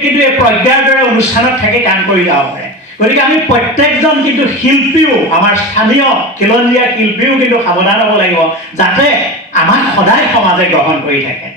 কিন্তু এই প্ৰজ্ঞাৰ দৰে অনুষ্ঠানত থাকি কাম কৰি যাব পাৰে। গতিকে আমি প্ৰত্যেকজন কিন্তু শিল্পীও, আমাৰ স্থানীয় খিলঞ্জীয়া শিল্পীও কিন্তু সাৱধান হ'ব লাগিব, যাতে আমাক সদায় সমাজে গ্ৰহণ কৰি থাকে।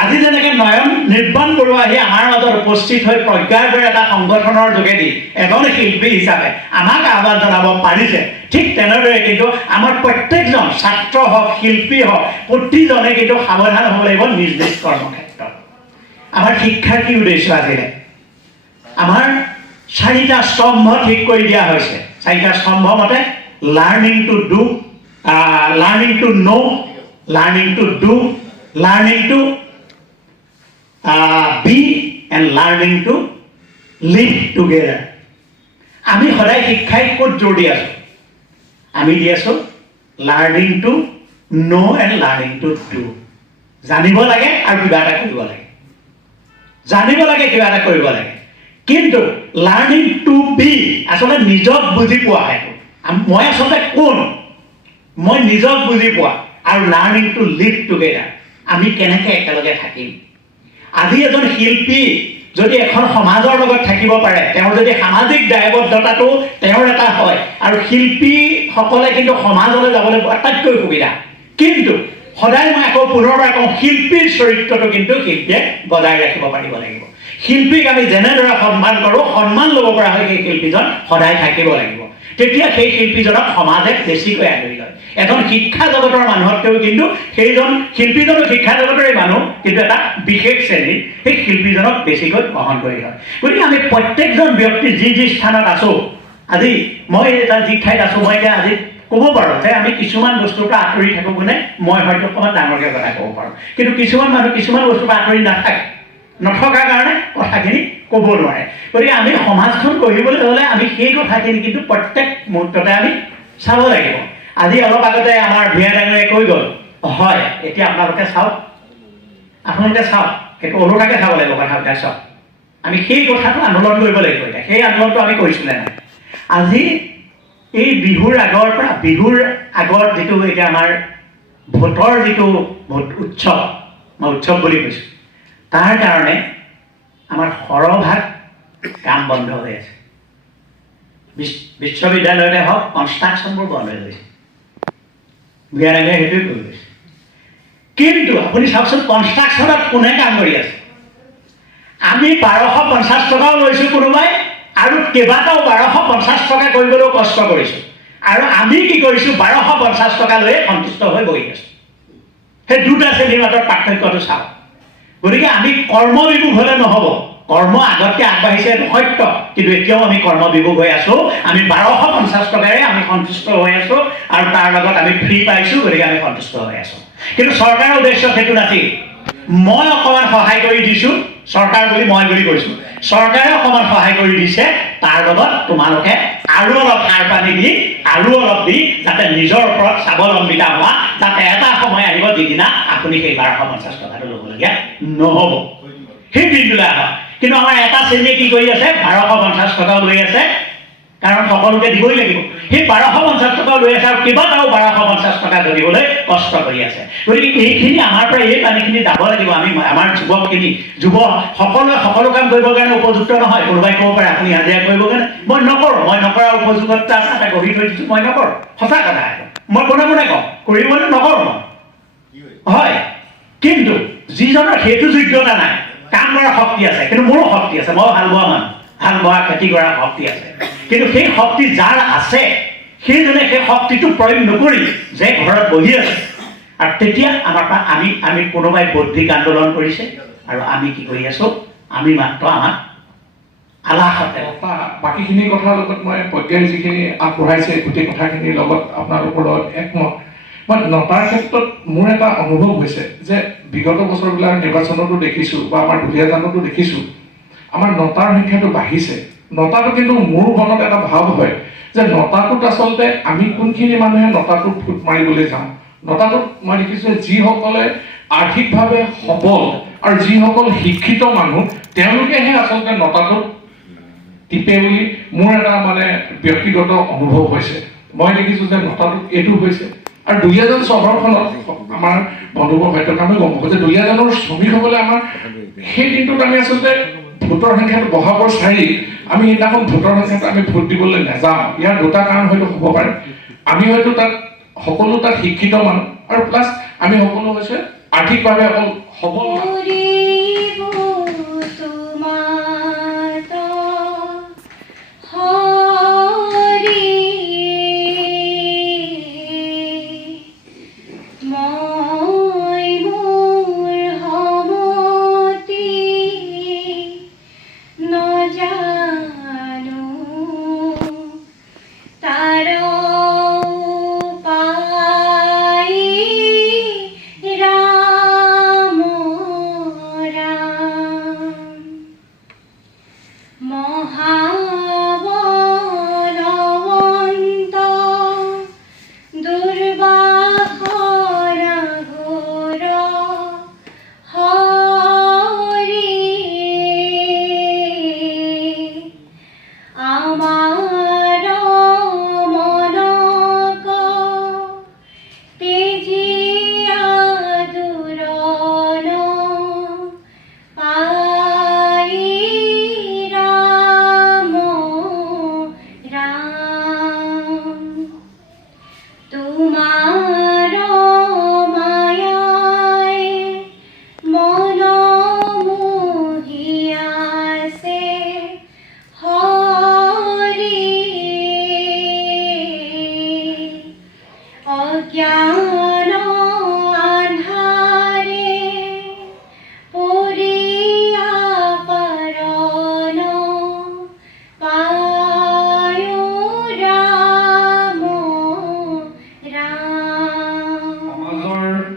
আজি যেনেকৈ নয়ন নিৰ্বাণ বৰুৱা আহি আমাৰ মাজত উপস্থিত হৈ প্ৰজ্ঞাৰ দৰে এটা সংগঠনৰ যোগেদি এজন শিল্পী হিচাপে আমাক আহ্বান জনাব পাৰিছে, ঠিক তেনেদৰে কিন্তু আমাৰ প্ৰত্যেকজন ছাত্ৰ হওক, শিল্পী হওক, প্ৰতিজনে কিন্তু সাৱধান হ'ব লাগিব নিজ নিজ কৰ্মক্ষেত্ৰত। আমাৰ শিক্ষাৰ কি উদ্দেশ্য আজিলে? আমাৰ 4টা স্তম্ভ ঠিক কৰি দিয়া হৈছে। 4টা স্তম্ভ মতে learning to do, learning to know, learning to do, learning to be and learning to live together. আমি সদায় শিক্ষাই ক'ত জোৰ দি আছোঁ? আমি দি আছোঁ learning to no and learning to do. জানিব লাগে আৰু কিবা এটা কৰিব লাগে, জানিব লাগে, কিবা এটা কৰিব লাগে। কিন্তু লাৰ্ণিং টু বি, আচলতে নিজক বুজি পোৱা, সেইটো মই আচলতে কোন, মই নিজক বুজি পোৱা, আৰু লাৰ্ণিং টু লিভ টুগেডাৰ, আমি কেনেকৈ একেলগে থাকিম। আজি এজন শিল্পী যদি এখন সমাজৰ লগত থাকিব পাৰে, তেওঁৰ যদি সামাজিক দায়বদ্ধতাটো তেওঁৰ এটা হয়, আৰু শিল্পীসকলে কিন্তু সমাজলৈ যাবলৈ আটাইতকৈ সুবিধা। কিন্তু সদায় মই আকৌ পুনৰবাৰ কওঁ, শিল্পীৰ চৰিত্ৰটো কিন্তু শিল্পীয়ে বজাই ৰাখিব পাৰিব লাগিব। শিল্পীক আমি যেনেদৰে সন্মান কৰোঁ, সন্মান ল'ব পৰা হয় সেই শিল্পীজন সদায় থাকিব লাগিব। তেতিয়া সেই শিল্পীজনক সমাজে বেছিকৈ আদৰি লয়। এজন শিক্ষা জগতৰ মানুহতকৈও কিন্তু সেইজন শিল্পীজনো শিক্ষা জগতৰে মানুহ, কিন্তু এটা বিশেষ শ্ৰেণীৰ, সেই শিল্পীজনক বেছিকৈ গ্ৰহণ কৰি লয়। গতিকে আমি প্ৰত্যেকজন ব্যক্তি যি যি স্থানত আছোঁ, আজি মই এটা যি ঠাইত আছোঁ, মই এতিয়া আজি ক'ব পাৰোঁ যে আমি কিছুমান বস্তুৰ পৰা আঁতৰি থাকোঁ মানে মই হয়তো অকণমান ডাঙৰকৈ কথা ক'ব পাৰোঁ, কিন্তু কিছুমান মানুহ কিছুমান বস্তুৰ পৰা আঁতৰি নথকাৰ কাৰণে কথাখিনি ক'ব নোৱাৰে। গতিকে আমি সমাজখন গঢ়িবলৈ হ'লে আমি সেই কথাখিনি কিন্তু প্ৰত্যেক মুহূৰ্ততে আমি চাব লাগিব। আজি অলপ আগতে আমাৰ ভূঞা ডাঙৰীয়াই কৈ গ'ল, হয় এতিয়া আপোনালোকে চাওক, সেইটো ওলোটাকৈ চাব লাগিব কথাবিলাক। চাওক, আমি সেই কথাটো আন্দোলন কৰিব লাগিব। এতিয়া সেই আন্দোলনটো আমি কৰিছিলে নাই। আজি এই বিহুৰ আগৰ পৰা, বিহুৰ আগত যিটো এতিয়া আমাৰ ভোটৰ যিটো উৎসৱ, মই উৎসৱ বুলি কৈছোঁ, তাৰ কাৰণে আমাৰ সৰহভাগ কাম বন্ধ হৈ আছে। বিশ্ববিদ্যালয়তে হওক, কনষ্ট্ৰাকশ্যনবোৰ বন্ধ হৈ গৈছে। ভূঞা ডাঙৰীয়াই সেইটোৱে কৈ গৈছে। কিন্তু আপুনি চাওকচোন, কনষ্ট্ৰাকশ্যনত কোনে কাম কৰি আছে? আমি 1250 টকাও লৈছোঁ কোনোবাই, আৰু কেইবাটাও 1250 টকা কৰিবলৈও কষ্ট কৰিছোঁ, আৰু আমি কি কৰিছোঁ 1250 টকা লৈয়ে সন্তুষ্ট হৈ বহি আছোঁ। সেই দুটা শ্ৰেণীৰ মাজত পাৰ্থক্যটো চাওক। গতিকে আমি কৰ্মবিমুখ হ'লে নহ'ব। কৰ্ম আগতকৈ আগবাঢ়িছে সত্য, কিন্তু এতিয়াও আমি কৰ্মবিমুখ হৈ আছোঁ। আমি 1250 টকাৰে আমি সন্তুষ্ট হৈ আছোঁ, আৰু তাৰ লগত আমি ফ্ৰী পাইছোঁ, গতিকে আমি সন্তুষ্ট হৈ আছোঁ। কিন্তু চৰকাৰৰ উদ্দেশ্য সেইটো নাছিল। মই অকণমান সহায় কৰি দিছোঁ, চৰকাৰ বুলি মই বুলি কৈছোঁ, চৰকাৰে অকণমান সহায় কৰি দিছে, তাৰ লগত তোমালোকে আৰু অলপ সাৰ পানী দি, আৰু অলপ দি, যাতে নিজৰ ওপৰত স্বাৱলম্বিতা হোৱা, যাতে এটা সময় আহিব যিদিনা আপুনি সেই 1250 টকাটো ল'বলগীয়া নহ'ব, সেই দিনটোলৈ আহক। কিন্তু আমাৰ এটা শ্ৰেণীয়ে কি কৰি আছে, 1250 টকাও লৈ আছে, কাৰণ সকলোকে দিবই লাগিব। সেই 1250 টকাও লৈ আছে, আৰু কেইবাটাও 1250 টকা ধৰিবলৈ কষ্ট কৰি আছে। গতিকে এইখিনি আমাৰ পৰা এই পানীখিনি যাব লাগিব। আমি আমাৰ যুৱকখিনি, সকলোৱে সকলো কাম কৰিবৰ কাৰণে উপযুক্ত নহয়। কোনোবাই ক'ব পাৰে আপুনি হাজিৰা কৰিবৰ কাৰণে, মই নকৰোঁ, মই নকৰাৰ উপযুক্ততা এটা গঢ়ি থৈ দিছোঁ, মই নকৰোঁ। সঁচা কথা এইটো, মই কোনে কোনে কওঁ, কৰিবলৈ নকৰোঁ মই, হয়। কিন্তু যিজনৰ সেইটো যোগ্যতা নাই, কাম কৰাৰ শক্তি আছে, কিন্তু মোৰো শক্তি আছে, মই হাল বোৱা মানুহ, হাল বোৱা খেতি কৰাৰ শক্তি আছে, কিন্তু সেই শক্তি যাৰ আছে, সেইজনে সেই শক্তিটো প্ৰয়োগ নকৰি যে ঘৰত বহি আছে, আৰু তেতিয়া আমাৰ পৰা আমি কোনোবাই বৌদ্ধিক আন্দোলন কৰিছে, আৰু আমি কি কৰি আছোঁ, আমি মাত্ৰ আমাক আলাসতে। বাকীখিনি কথাৰ লগত মই প্ৰজ্ঞাই যিখিনি আগবঢ়াইছে, গোটেই কথাখিনিৰ লগত আপোনালোকৰ লগত একমত। মই নটাৰ ক্ষেত্ৰত মোৰ এটা অনুভৱ হৈছে যে বিগত বছৰবিলাক নিৰ্বাচনতো দেখিছোঁ, বা আমাৰ দুলীয়াজানতো দেখিছোঁ, আমাৰ নটাৰ সংখ্যাটো বাঢ়িছে। নটাটো কিন্তু মোৰ মনত এটা ভাৱ হয় যে নটাটোত আচলতে আমি কোনখিনি মানুহে নটাটোত ফুট মাৰিবলৈ যাওঁ। নটাটোত মই দেখিছোঁ যে যিসকলে আৰ্থিকভাৱে সবল আৰু যিসকল শিক্ষিত মানুহ, তেওঁলোকেহে আচলতে নটাটোত টিপে বুলি মোৰ এটা মানে ব্যক্তিগত অনুভৱ হৈছে। মই দেখিছোঁ যে নটাটোত এইটো হৈছে। আৰু দুলীয়াজান চহৰখনত আমাৰ বন্ধুবৰ সৈতে আমি গম পাওঁ যে দুলীয়াজানৰ শ্ৰমিকসকলে আমাৰ সেই দিনটোত আমি আচলতে ভোটৰ সংখ্যাটো বঢ়াবৰ চাৰি আমি সেইদিনাখন ভোটৰ সংখ্যাটো আমি ভোট দিবলৈ নাযাওঁ। ইয়াৰ দুটা কাৰণ হয়তো হ'ব পাৰে। আমি হয়তো তাত সকলো তাত শিক্ষিত মানুহ আৰু প্লাছ আমি সকলো হৈছে আৰ্থিকভাৱে অকল সবল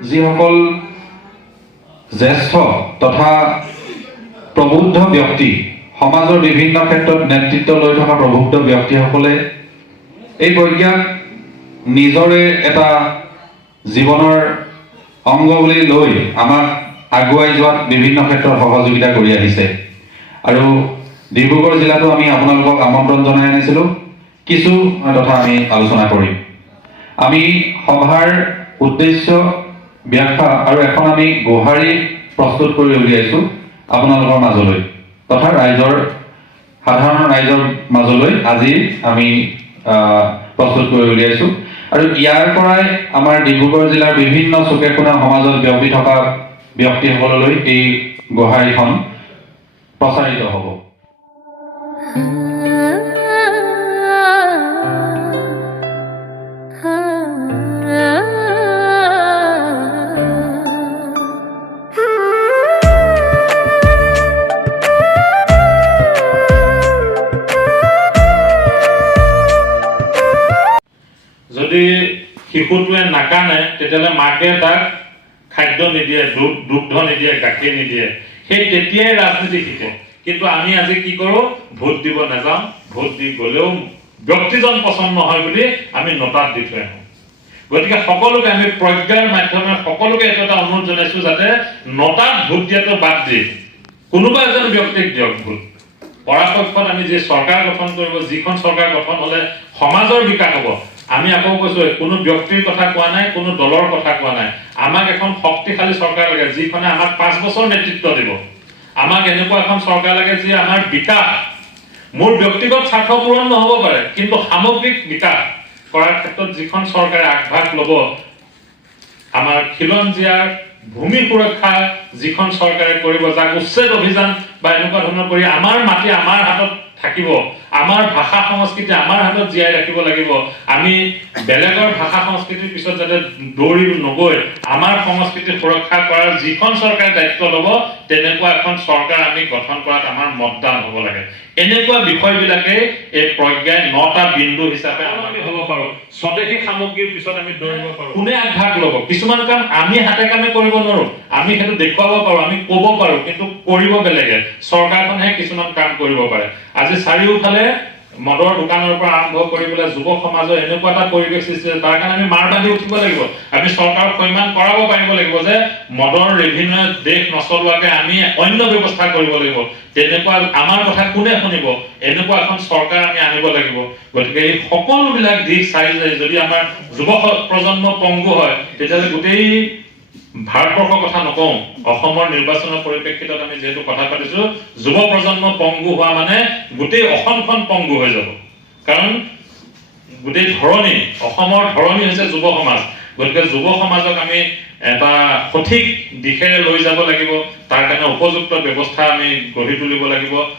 যিসকল জ্যেষ্ঠ তথা প্ৰবুদ্ধ ব্যক্তি, সমাজৰ বিভিন্ন ক্ষেত্ৰত নেতৃত্ব লৈ থকা প্ৰবুদ্ধ ব্যক্তিসকলে এই প্ৰজ্ঞাক নিজৰে এটা জীৱনৰ অংগ বুলি লৈ আমাক আগুৱাই যোৱাত বিভিন্ন ক্ষেত্ৰত সহযোগিতা কৰি আহিছে। আৰু ডিব্ৰুগড় জিলাতো আমি আপোনালোকক আমন্ত্ৰণ জনাই আনিছিলোঁ, কিছু কথা আমি আলোচনা কৰিম। আমি সভাৰ উদ্দেশ্য ব্যাখ্যা আৰু এখন আমি গোহাৰি প্ৰস্তুত কৰি উলিয়াইছোঁ আপোনালোকৰ মাজলৈ তথা সাধাৰণ ৰাইজৰ মাজলৈ আজি আমি প্ৰস্তুত কৰি উলিয়াইছোঁ। আৰু ইয়াৰ পৰাই আমাৰ ডিব্ৰুগড় জিলাৰ বিভিন্ন চুকে কোণে সমাজত বিয়পি থকা ব্যক্তিসকললৈ এই গোহাৰিখন প্ৰচাৰিত হ'ব। যদি শিশুটোৱে নাকানে তেতিয়াহ'লে মাকে তাক খাদ্য নিদিয়ে, দুগ্ধ নিদিয়ে, গাখীৰ নিদিয়ে, সেই তেতিয়াই ৰাজনীতি শিকে। কিন্তু আমি আজি কি কৰোঁ, ভোট দিব নাযাওঁ, ভোট দি গ'লেও ব্যক্তিজন পচন্দ নহয় বুলি আমি নটাত দি থৈ আহোঁ। গতিকে সকলোকে আমি প্ৰজ্ঞাৰ মাধ্যমে সকলোকে এইটো এটা অনুৰোধ জনাইছোঁ যাতে নটাত ভোট দিয়াটো বাদ দি কোনোবা এজন ব্যক্তিক দিয়ক ভোট। পৰাপক্ষত আমি যে চৰকাৰ গঠন কৰিব, যিখন চৰকাৰ গঠন হ'লে সমাজৰ বিকাশ হ'ব। আমি আকৌ কৈছোঁ কোনো ব্যক্তিৰ কথা কোৱা নাই, কোনো দলৰ কথা কোৱা নাই। আমাক এখন শক্তিশালী চৰকাৰ লাগে যিখনে আমাক 5 বছৰ নেতৃত্ব দিব। আমাক এনেকুৱা এখন চৰকাৰ লাগে যি আমাৰ বিকাশ, মোৰ ব্যক্তিগত স্বাৰ্থ পূৰণ নহ'ব পাৰে কিন্তু সামগ্ৰিক বিকাশ কৰাৰ ক্ষেত্ৰত যিখন চৰকাৰে আগভাগ ল'ব, আমাৰ খিলঞ্জীয়াৰ ভূমি সুৰক্ষা যিখন চৰকাৰে কৰিব, যাক উচ্ছেদ অভিযান বা এনেকুৱা ধৰণৰ কৰি আমাৰ মাটি আমাৰ হাতত থাকিব, আমাৰ ভাষা সংস্কৃতি আমাৰ হাতত জীয়াই ৰাখিব লাগিব। আমি বেলেগৰ ভাষা সংস্কৃতিৰ পিছত যাতে দৌৰি নগৈ আমাৰ সংস্কৃতি সুৰক্ষা কৰাৰ যিখন চৰকাৰে দায়িত্ব ল'ব, তেনেকুৱা এখন চৰকাৰ আমি গঠন কৰাত আমাৰ মতদান হ'ব লাগে। এনেকুৱা বিষয়বিলাকে এই প্ৰজ্ঞাই 9টা বিন্দু হিচাপে আমি হ'ব পাৰোঁ। স্বদেশী সামগ্ৰীৰ পিছত আমি দৌৰিব পাৰোঁ। কোনে আগভাগ ল'ব? কিছুমান কাম আমি হাতে কামে কৰিব নোৱাৰোঁ, আমি সেইটো দেখুৱাব পাৰোঁ, আমি ক'ব পাৰোঁ, কিন্তু কৰিব বেলেগে। চৰকাৰখনেহে কিছুমান কাম কৰিব পাৰে। আজি চাৰিওফালে মদৰ দোকানৰ পৰা আৰম্ভ কৰি পেলাই যুৱ সমাজৰ এনেকুৱা এটা পৰিৱেশ সৃষ্টি হৈছে, তাৰ কাৰণে আমি মাৰ বান্ধি উঠিব লাগিব। আমি চৰকাৰক সন্মান কৰাব পাৰিব লাগিব যে মদৰ ৰেভিনিউ দেশ নচলোৱাকে আমি অন্য ব্যৱস্থা কৰিব লাগিব। তেনেকুৱা আমাৰ কথা কোনে শুনিব? এনেকুৱা এখন চৰকাৰ আমি আনিব লাগিব। গতিকে এই সকলোবিলাক দিশ চাই যদি আমাৰ যুৱ প্ৰজন্ম পংগু হয়, তেতিয়াহ'লে গোটেই ভাৰতবৰ্ষৰ কথা নকওঁ, অসমৰ নিৰ্বাচনৰ পৰিপ্ৰেক্ষিতত আমি যিহেতু কথা পাতিছো, যুৱ প্ৰজন্ম পংগু হোৱা মানে গোটেই অসমখন পংগু হৈ যাব। কাৰণ গোটেই ধৰণী, অসমৰ ধৰণী হৈছে যুৱ সমাজ। গতিকে যুৱ সমাজক আমি এটা সঠিক দিশেৰে লৈ যাব লাগিব, তাৰ কাৰণে উপযুক্ত ব্যৱস্থা আমি গঢ়ি তুলিব লাগিব।